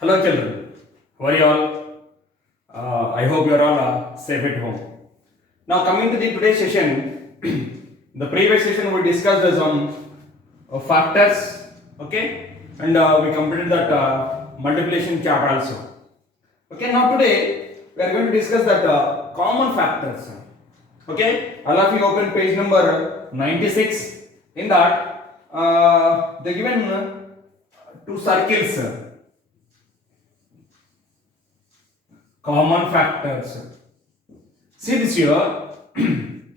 Hello children, how are you all? I hope you are all safe at home. Now coming to the today's session, the previous session we discussed some factors, okay, and we completed that multiplication chart also. Okay, now today we are going to discuss that common factors. Okay, all of you open page number 96. In that, they given two circles. Common factors. See this here.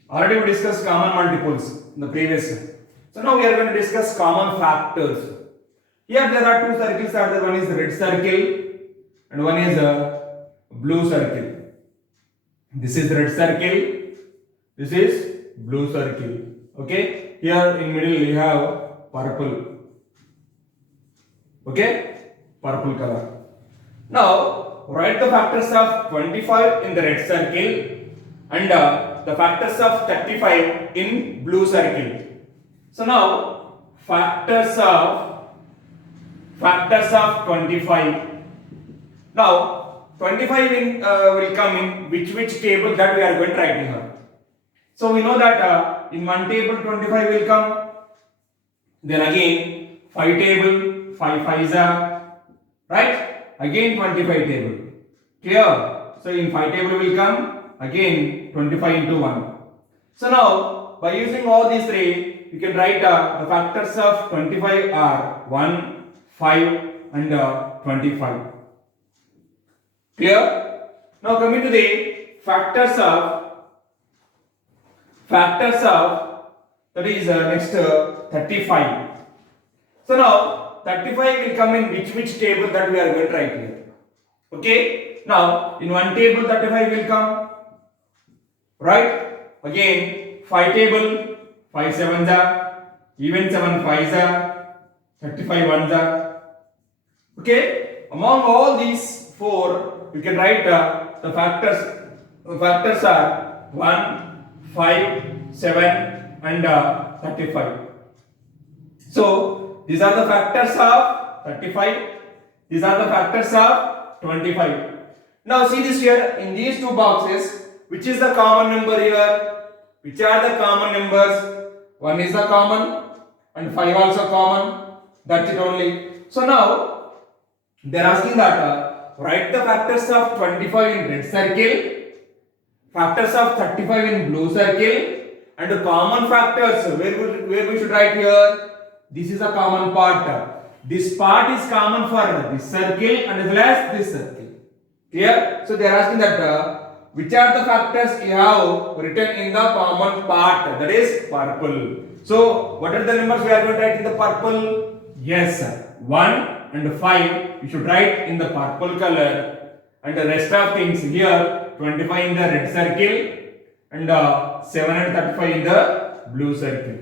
Already we discussed common multiples in the previous. So now we are going to discuss common factors. Here there are two circles. One is red circle and one is a blue circle. This is red circle. This is blue circle. Okay. Here in middle we have purple. Okay. Purple color. Now write the factors of 25 in the red circle and the factors of 35 in blue circle. So now factors of 25. Now 25 will come in which table that we are going to write here. So we know that in one table 25 will come. Then again 5 table 5 5s are right. Again 25 table. Clear? So in 5 table will come again 25 into 1. So now by using all these three, you can write the factors of 25 are 1, 5 and 25. Clear? Now coming to the factors of that is next 35. So now 35 will come in which table that we are going to write here. Okay. Now in one table 35 will come. Right. Again 5 table 5 7s are, even 7 5s are, 35 1s are. Okay. Among all these four, you can write the factors. The factors are 1, 5, 7 and 35. So these are the factors of 35. These are the factors of 25. Now see this here in these two boxes. Which is the common number here? Which are the common numbers? 1 is the common and 5 also common. That's it only. So now they are asking that write the factors of 25 in red circle, factors of 35 in blue circle, and the common factors. Where we should write here? This is a common part. This part is common for this circle and as well as this circle. Clear? So they are asking that which are the factors you have written in the common part, that is purple. So what are the numbers we are going to write in the purple? Yes, 1 and 5 you should write in the purple color, and the rest of things here 25 in the red circle and 7 and 35 in the blue circle.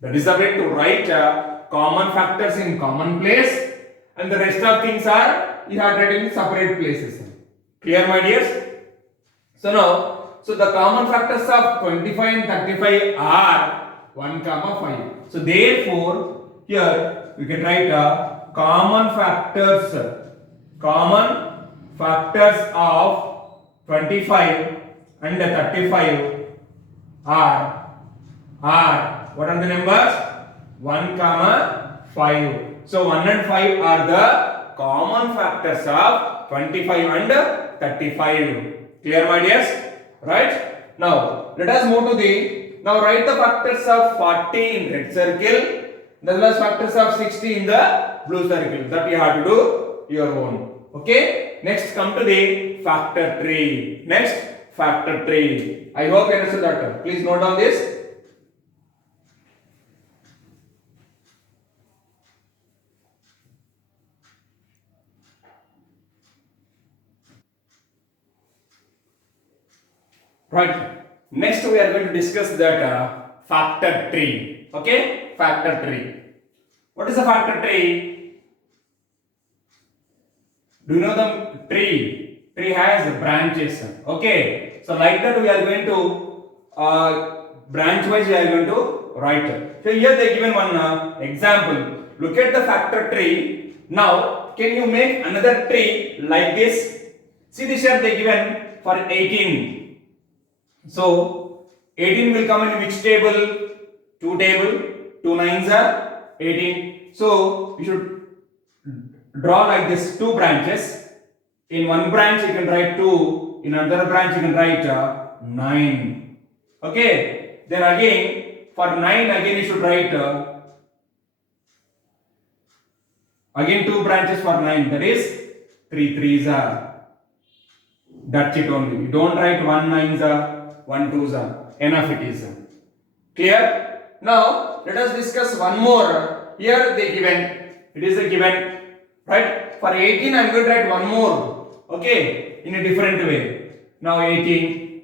That is the way to write common factors in common place, and the rest of things are you have written in separate places. Clear, my dears? So now, so the common factors of 25 and 35 are 1, 5. So therefore, here we can write common factors of 25 and 35 are what are the numbers? 1, 5. So 1 and 5 are the common factors of 25 and 35. Clear, my dears? Right? Now let us move to the, now write the factors of 40 in red circle as well as factors of 60 in the blue circle. That you have to do your own. Okay? Next come to the factor tree. Next factor tree. I hope you understood that. Please note down this. Right. Next we are going to discuss that factor tree. Okay? Factor tree. What is a factor tree? Do you know the tree? Tree has branches. Okay? So like that we are going to branch wise we are going to write. So here they given one example. Look at the factor tree. Now can you make another tree like this? See this here they given for 18. So 18 will come in which table? 2 table. 2 nines are 18. So we should draw like this 2 branches. In one branch you can write 2. In another branch you can write 9. Okay. Then again for 9 again you should write again 2 branches for 9. That is 3 threes are. That's it only. You don't write 1 nines are, 1 twos are. Enough it is. Clear? Now let us discuss one more. Here they given. It is a given. Right? For 18 I am going to write one more. Okay? In a different way. Now 18.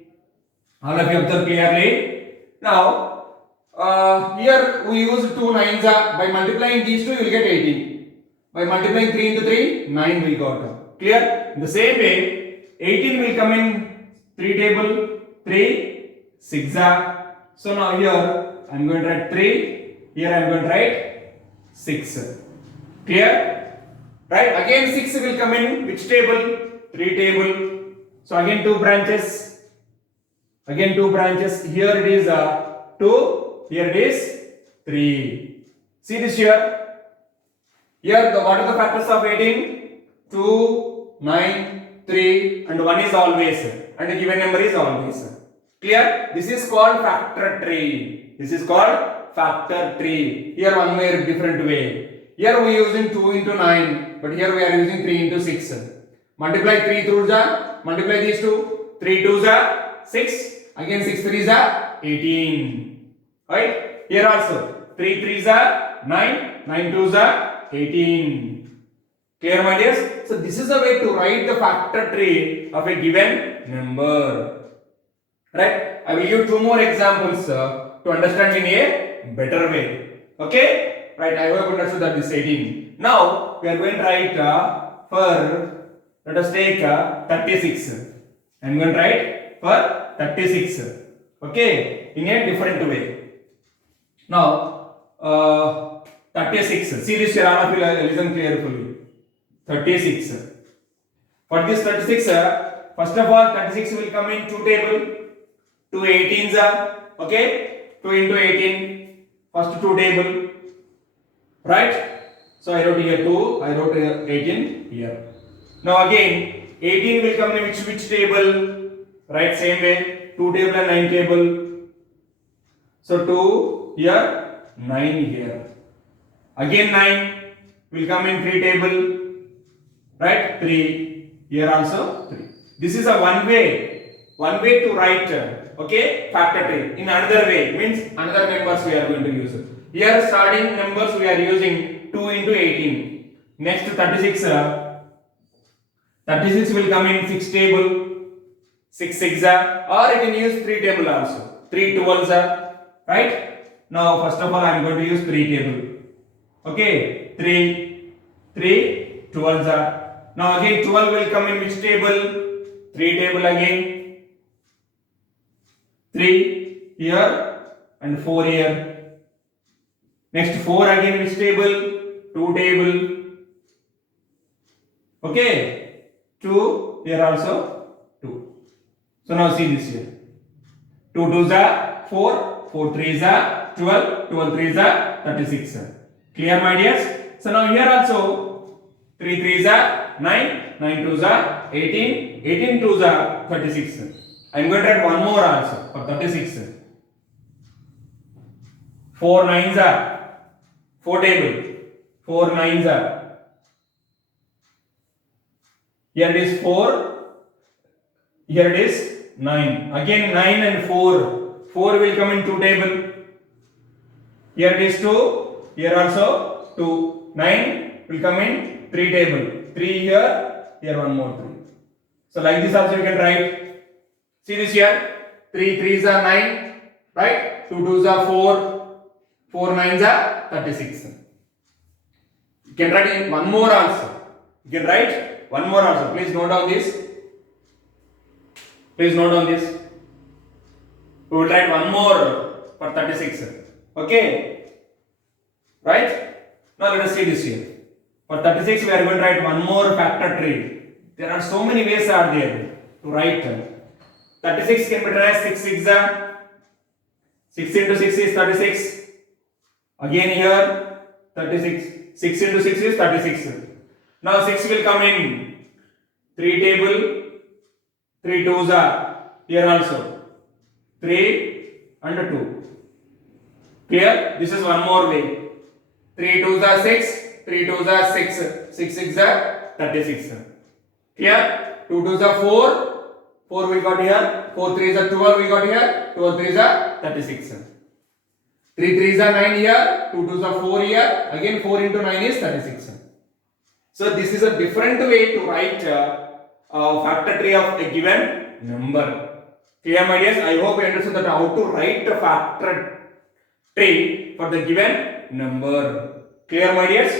All of you observe clearly. Now here we use 2 nines are. By multiplying these two you will get 18. By multiplying 3 into 3, 9 we got. Clear? In the same way, 18 will come in 3 table, 3, 6 are. So now here I am going to write 3, here I am going to write 6. Clear? Right? Again 6 will come in which table? 3 table. So again 2 branches. Again 2 branches. Here it is 2, here it is 3. See this here? Here what are the factors of 18? 2, 9, 3 and 1 is always and the given number is always. Clear? This is called factor tree. This is called factor tree. Here one way different way. Here we are using 2 into 9 but here we are using 3 into 6. Multiply 3 throughs are, multiply these two. 3 twos are 6. Again 6 threes are 18. Right? Here also 3 threes are 9. 9 twos are 18. Clear my dears? So this is a way to write the factor tree of a given number. Right? I will give 2 more examples to understand in a better way. Okay? Right? I hope you understood that this 18. Now we are going to write for, let us take 36. I am going to write for 36. Okay? In a different way. Now 36. See this here, all of you listen carefully. 36. For this 36, first of all, 36 will come in 2 table. 2 18s are. Okay? 2 into 18. First 2 table. Right? So I wrote here 2. I wrote 18 here. Now again, 18 will come in which table? Right? Same way. 2 table and 9 table. So 2 here, 9 here. Again 9 will come in 3 table, right? 3 here also 3. This is a one way to write, okay, factor tree. In another way means another numbers we are going to use. Here starting numbers we are using 2 into 18. Next 36, 36 will come in 6 table, 6 6 or you can use 3 table also. 3 12s right? Now first of all I am going to use 3 table. Okay, 3 12s are. Now again 12 will come in which table? 3 table again. 3 here and 4 here. Next 4 again which table? 2 table. Okay, 2 here also 2. So now see this here. 2 2s are 4, 4 3s are 12, 12 3s are 36. Clear my dears? So now here also 3 3s are 9, 9 2s are 18, 18 2s are 36. I am going to add one more also for 36. 4 9s are 4 table, 4 9s are. Here it is 4, here it is 9. Again 9 and 4. 4 will come in 2 table. Here it is 2. Here also 2. 9 will come in 3 table. 3 here. Here one more 3. So like this also you can write. See this here. 3 3s are 9. Right? 2 2s are 4. 4 9s are 36. You can write in one more also. You can write one more also. Please note down this. Please note down this. We will write one more for 36. Okay. Right? Now let us see this here. For 36 we are going to write one more factor tree. There are so many ways are there to write. 36 can be written as 6 6 6 into 6 is 36. Again here 36. 6 into 6 is 36. Now 6 will come in 3 table, 3 twos are here also. 3 and 2. Clear? This is one more way. 3 twos are 6, 3 twos are 6, 6 6 are 36. Clear? 2 twos are 4, 4 we got here, 4 threes are 12 we got here, 12 threes are 36. 3 threes are 9 here, 2 twos are 4 here, again 4 into 9 is 36. So this is a different way to write factor tree of a given number. Clear my dears? I hope you understood that how to write a factor tree for the given number. Clear my dears?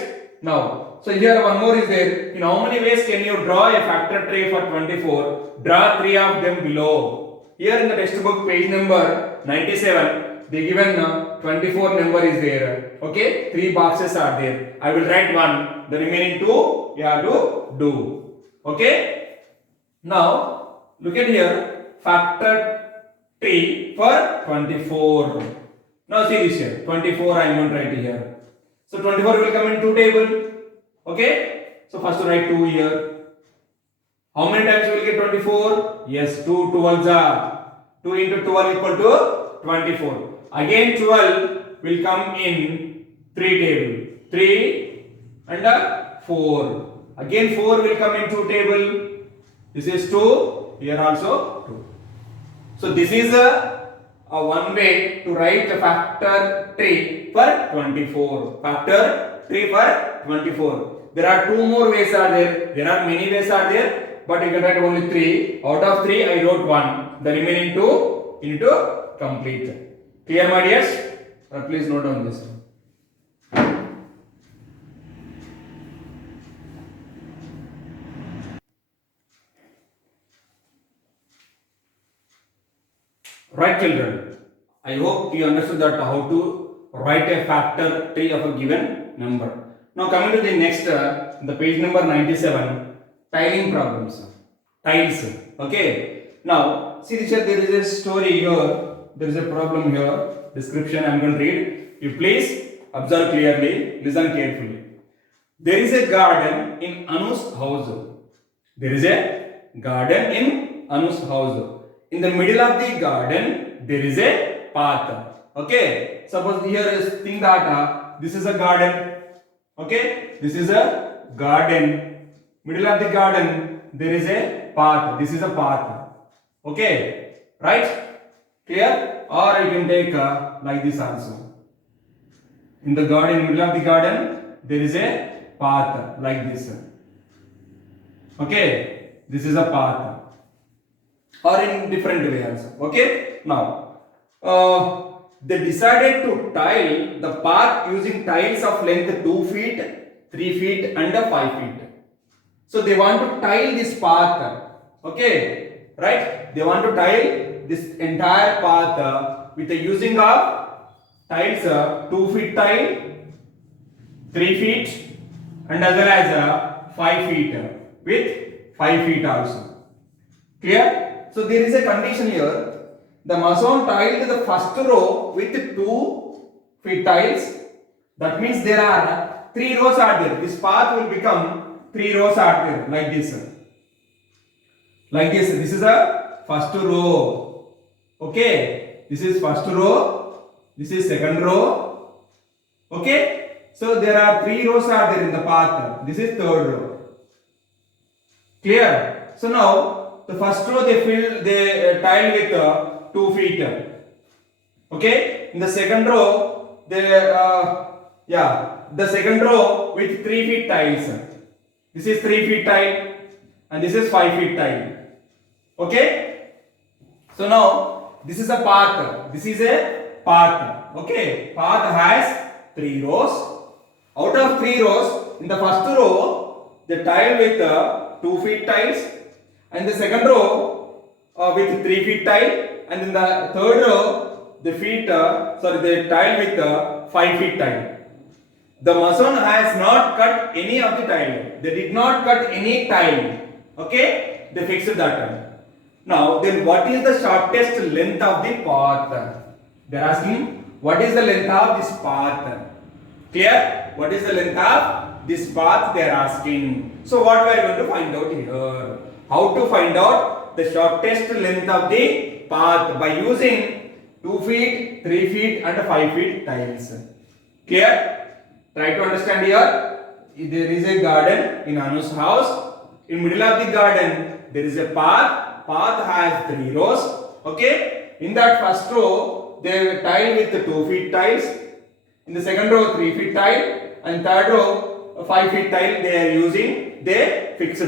Now, so here one more is there. In how many ways can you draw a factor tree for 24? Draw 3 of them below. Here in the textbook page number 97, the given 24 number is there. Okay, 3 boxes are there. I will write one. The remaining 2 you have to do. Okay. Now look at here, factor tree for 24. Now see this here, 24 I am going to write here. So 24 will come in 2 table. Okay. So first write 2 here. How many times you will get 24? Yes, 2 12s are 2 into 12 equal to 24. Again 12 will come in 3 table. 3 and 4. Again 4 will come in 2 table. This is 2. Here also 2. So this is a one way to write a factor tree for 24. Factor tree for 24. There are 2 more ways are there. There are many ways are there, but you can write only 3. Out of 3 I wrote 1. The remaining 2 you need to complete. Clear my dears? Please note down this. Right children, I hope you understood that how to write a factor tree of a given number. Now coming to the next, the page number 97, tiling problems. Tiles. Okay. Now see this here, there is a story here. There is a problem here. Description I am going to read. You please observe clearly, listen carefully. There is a garden in Anu's house. There is a garden in Anu's house. In the middle of the garden, there is a path. Okay. Suppose here is think that this is a garden. Okay. This is a garden. Middle of the garden, there is a path. This is a path. Okay. Right? Clear? Or you can take like this also. In the garden, middle of the garden, there is a path like this. Okay. This is a path. Or in different way also. Okay. Now, they decided to tile the path using tiles of length 2 feet, 3 feet and 5 feet. So they want to tile this path. Okay. Right. They want to tile this entire path with the using of tiles 2 feet tile, 3 feet and as well as 5 feet with 5 feet also. Clear? So there is a condition here. The mason tiled the first row with 2 feet tiles. That means there are 3 rows are there. This path will become 3 rows are there like this. Like this. This is a first row. Okay. This is first row. This is second row. Okay. So there are 3 rows are there in the path. This is third row. Clear? So now the first row they tile with 2 feet. Okay. In the second row the second row with 3 feet tiles. This is 3 feet tile and this is 5 feet tile. Okay. So now this is a path. This is a path. Okay. Path has 3 rows. Out of 3 rows, in the first row they tile with 2 feet tiles. And the second row with 3 feet tile, and in the third row the tile with 5 feet tile. The mason has not cut any of the tile. They did not cut any tile. Okay? They fixed that. Now, then what is the shortest length of the path? They are asking, what is the length of this path? Clear? What is the length of this path they are asking? So, what we are going to find out here? How to find out the shortest length of the path by using 2 feet, 3 feet and 5 feet tiles. Clear? Try to understand here. There is a garden in Anu's house. In middle of the garden, there is a path. Path has 3 rows. Okay? In that first row, they tile with 2 feet tiles. In the second row, 3 feet tile. And third row, 5 feet tile they are using. They fixed.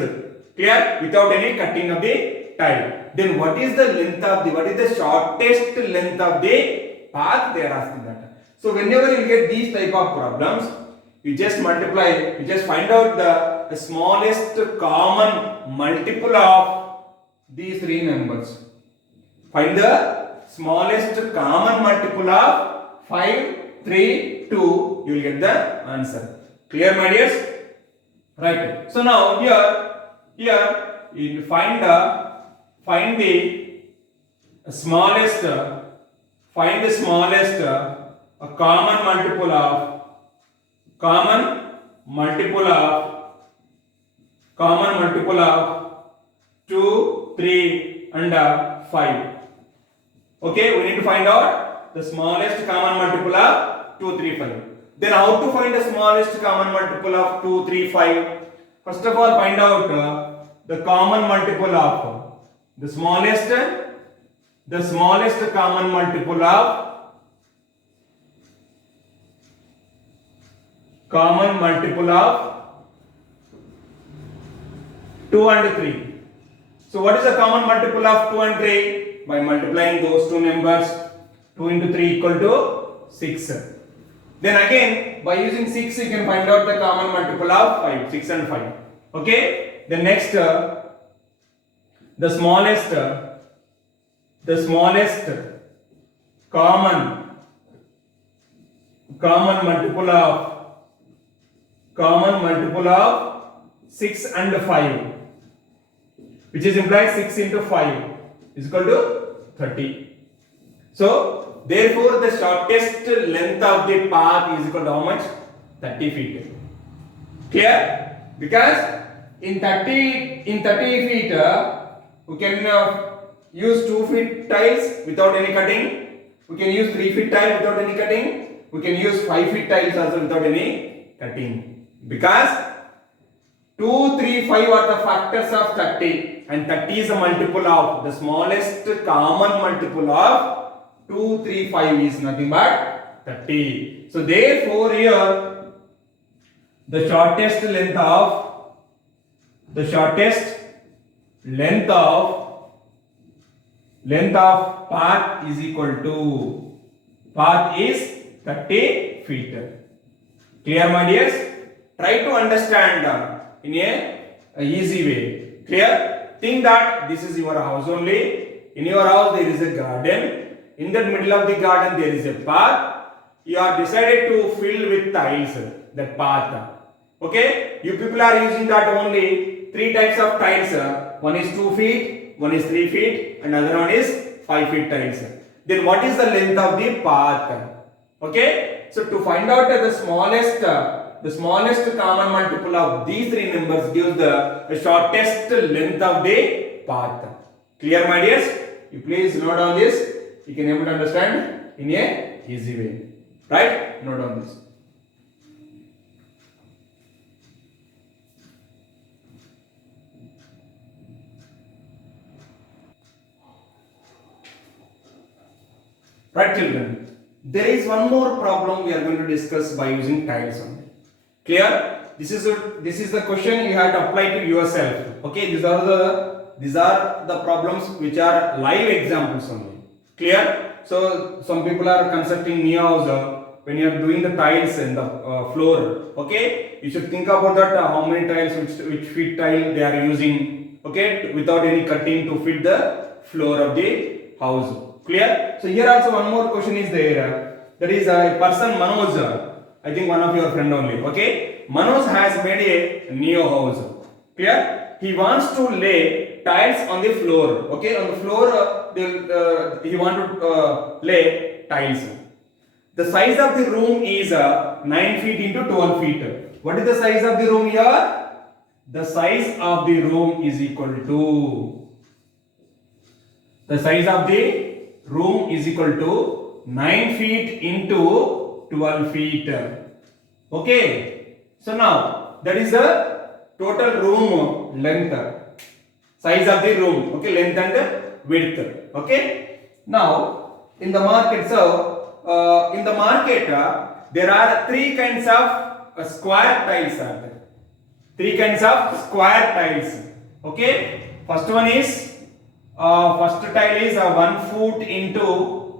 Clear? Without any cutting of the tile. Then what is the length of the, what is the shortest length of the path? They are asking that. So whenever you get these type of problems, you just multiply, you just find out the smallest common multiple of these 3 numbers. Find the smallest common multiple of 5, 3, 2, you will get the answer. Clear, my dears? Right. So now here you find the smallest common multiple of 2, 3 and 5. Okay, we need to find out the smallest common multiple of 2, 3, 5. Then how to find the smallest common multiple of 2, 3, 5? First of all, find out the common multiple of the smallest common multiple of 2 and 3. So what is the common multiple of 2 and 3? By multiplying those two numbers, 2 into 3 equal to 6. Then again, by using 6 you can find out the common multiple of 5, 6 and 5. Okay? The next, the smallest common multiple of 6 and 5, which is implies 6 into 5 is equal to 30. So therefore the shortest length of the path is equal to how much? 30 feet. Clear? Because in 30 feet we can use 2 feet tiles without any cutting. We can use 3 feet tile without any cutting. We can use 5 feet tiles also without any cutting. Because 2, 3, 5 are the factors of 30 and 30 is a multiple of the smallest common multiple of 2, 3, 5 is nothing but 30. So therefore here the shortest length of path is equal to, path is 30 feet. Clear, my dears? Try to understand in a easy way. Clear? Think that this is your house only. In your house there is a garden. In the middle of the garden there is a path. You are decided to fill with tiles that path. Okay? You people are using that only 3 types of tiles. One is 2 feet, one is 3 feet, and another one is 5 feet tiles. Then what is the length of the path? Okay? So to find out the smallest common multiple of these 3 numbers gives the shortest length of the path. Clear, my dears? You please note on this. You can able to understand in a easy way. Right? Note on this. Right, children? There is one more problem we are going to discuss by using tiles only. Clear? This is the question you have to apply to yourself. Okay, these are the problems which are live examples only. Clear? So some people are constructing new house. When you are doing the tiles in the floor, okay, you should think about that how many tiles, which feet tile they are using, okay, without any cutting to fit the floor of the house. Clear? So here also one more question is there. There is a person Manoj. I think one of your friend only. Okay, Manoj has made a new house. Clear? He wants to lay tiles on the floor. Okay, on the floor, he want to lay tiles. The size of the room is 9 feet into 12 feet. What is the size of the room here? The size of the room is equal to, the size of the room is equal to 9 feet into 12 feet. Okay. So now that is the total room length, size of the room. Okay, length and width. Okay. Now in the market, so in the market there are three kinds of square tiles are there. Three kinds of square tiles. Okay. First one is first tile is 1 foot into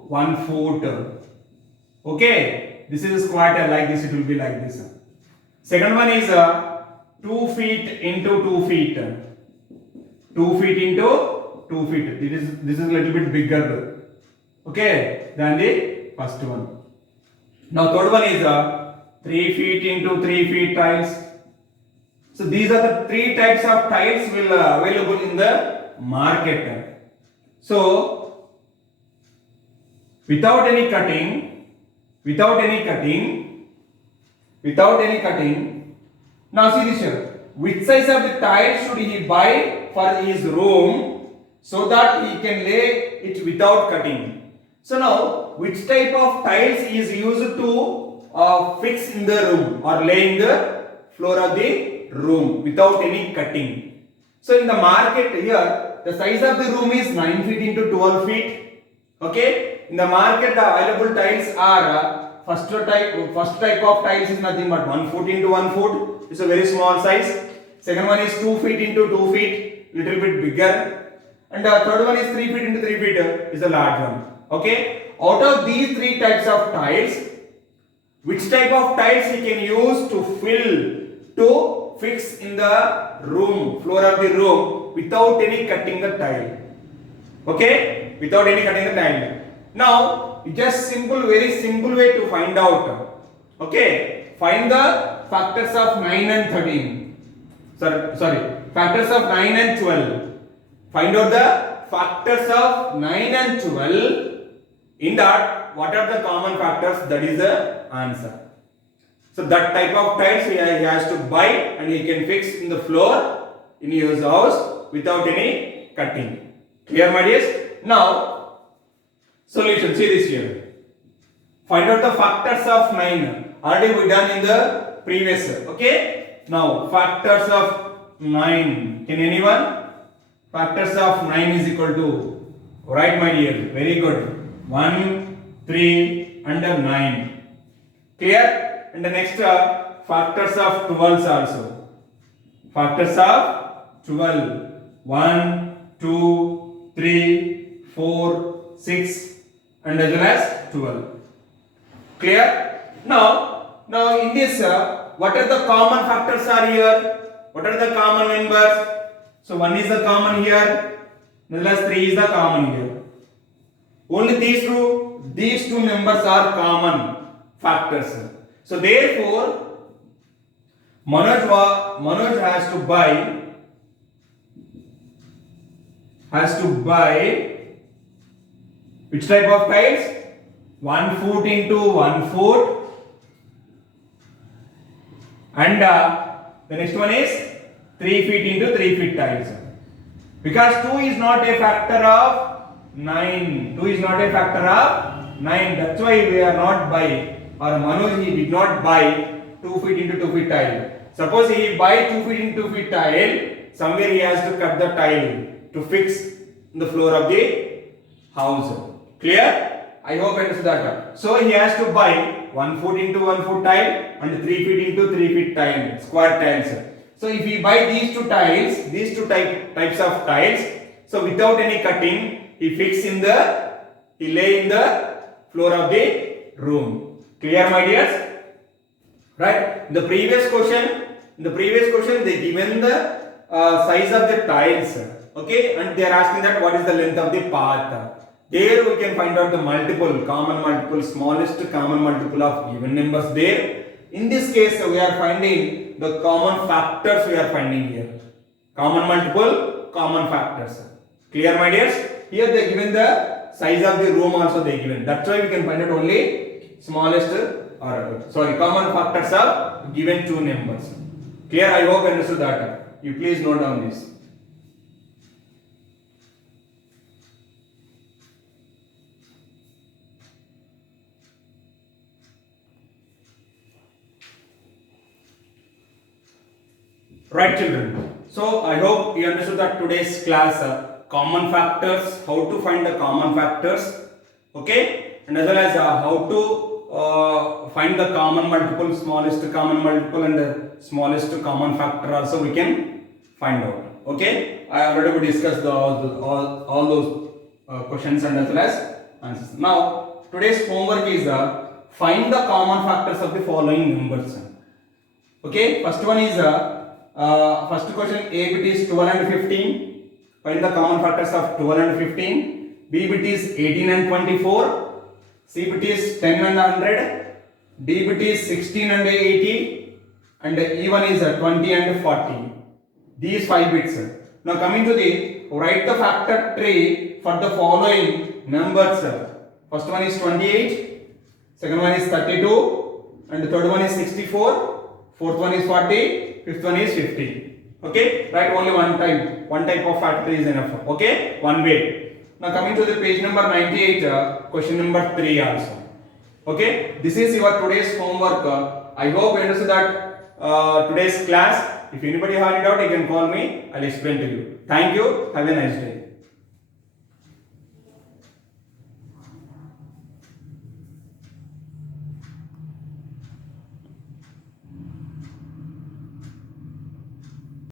1 foot. Okay, this is a square tile, like this it will be like this. Second one is 2 feet into 2 feet. 2 feet into 2 feet. This is a little bit bigger, okay, than the first one. Now third one is 3 feet into 3 feet tiles. So these are the three types of tiles available in the market. So without any cutting, now see this here. Which size of the tile should he buy for his room so that he can lay it without cutting? So now which type of tiles is used to fix in the room or lay in the floor of the room without any cutting? So in the market here, the size of the room is 9 feet into 12 feet. Okay. In the market, the available tiles are first type of tiles is nothing but 1 foot into 1 foot. It's a very small size. Second one is 2 feet into 2 feet, little bit bigger. And the third one is 3 feet into 3 feet, is a large one. Okay. Out of these three types of tiles, which type of tiles he can use to fix in the room, floor of the room without any cutting the tile? Okay, without any cutting the tile. Now just very simple way to find out. Okay, find the factors of 9 and 13. Sorry, factors of 9 and 12. Find out the factors of 9 and 12. In that, what are the common factors? That is the answer. So that type of tiles he has to buy and he can fix in the floor in his house without any cutting. Clear, my dears? Now, solution. See this here. Find out the factors of 9. Already we done in the previous. Okay. Now factors of 9. Can anyone? Factors of 9 is equal to. Right, my dear. Very good. 1, 3, and 9. Clear? And the next factors of 12 also. Factors of 12. 1, 2, 3, 4, 6, and as well as 12. Clear? Now in this, what are the common factors are here? What are the common numbers? So 1 is the common here, as well as 3 is the common here. Only these two numbers are common factors. So therefore, Manoj has to buy which type of tiles? 1 foot into 1 foot, and the next one is 3 feet into 3 feet tiles. Because 2 is not a factor of 9. 2 is not a factor of 9. That's why we are not buying. Or Manoj, he did not buy 2 feet into 2 feet tile. Suppose he buy 2 feet into 2 feet tile, somewhere he has to cut the tile to fix the floor of the house. Clear? I hope you understood that. So he has to buy 1 foot into 1 foot tile and 3 feet into 3 feet tile, square tiles. So if he buy these two tiles, these two types of tiles, so without any cutting, he lay in the floor of the room. Clear, my dears? Right? In the previous question, they given the size of the tiles. Okay, and they are asking that what is the length of the path. There we can find out the common multiple, smallest common multiple of even numbers there. In this case, we are finding the common factors we are finding here. Common multiple, common factors. Clear, my dears? Here they given the size of the room also they given. That's why we can find out only smallest common factors are given two numbers. Clear? I hope you understood that. You please note down this. Right, children. So I hope you understood that today's class common factors, how to find the common factors, okay, and as well as how to find the common multiple, smallest common multiple and the smallest common factor also we can find out. Okay, I already discussed all those questions and as well as answers. Now today's homework is find the common factors of the following numbers. Okay, first one is first question, A bit is 12 and 15. Find the common factors of 12 and 15. B bit is 18 and 24. C bit is 10 and 100. D bit is 16 and 80. And E one is 20 and 40. These 5 bits. Now coming to the write the factor tree for the following numbers. First one is 28. Second one is 32. And the third one is 64. Fourth one is 40. Fifth one is 50. Okay, write only one type of factor is enough. Okay, one way. Now coming to the page number 98, question number 3 also. Okay, this is your today's homework. I hope you understood that today's class. If anybody have any doubt, you can call me. I'll explain to you. Thank you. Have a nice day.